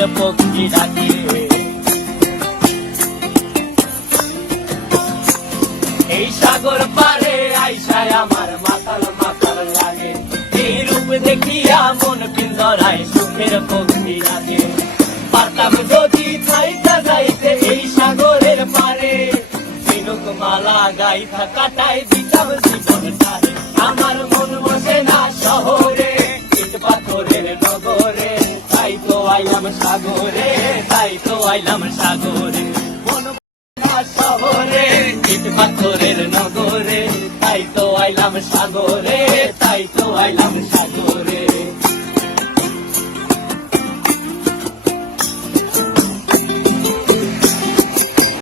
সুখের পক্ষী ডাকে। এই সাগর পারে আইসায় আমার মাতাল মাতাল লাগে, এই রূপ দেখিয়া মন পিঞ্জরায় সুখের পক্ষী ডাকে। পারতাম যদি যাইতে যাইতে এই সাগরের পারে, ঝিনুক মালা গাইথা কাটাই দিতাম জীবনটারে। আমার মন বসে না শহরে, ইট পাথরের নগরে, তাই তো আইলাম সাগরে, তাই তো আইলাম সাগরে। মন বসে না শহরে, ইট পাথরের নগরে, তাই তো আইলাম সাগরে, তাই তো আইলাম সাগরে।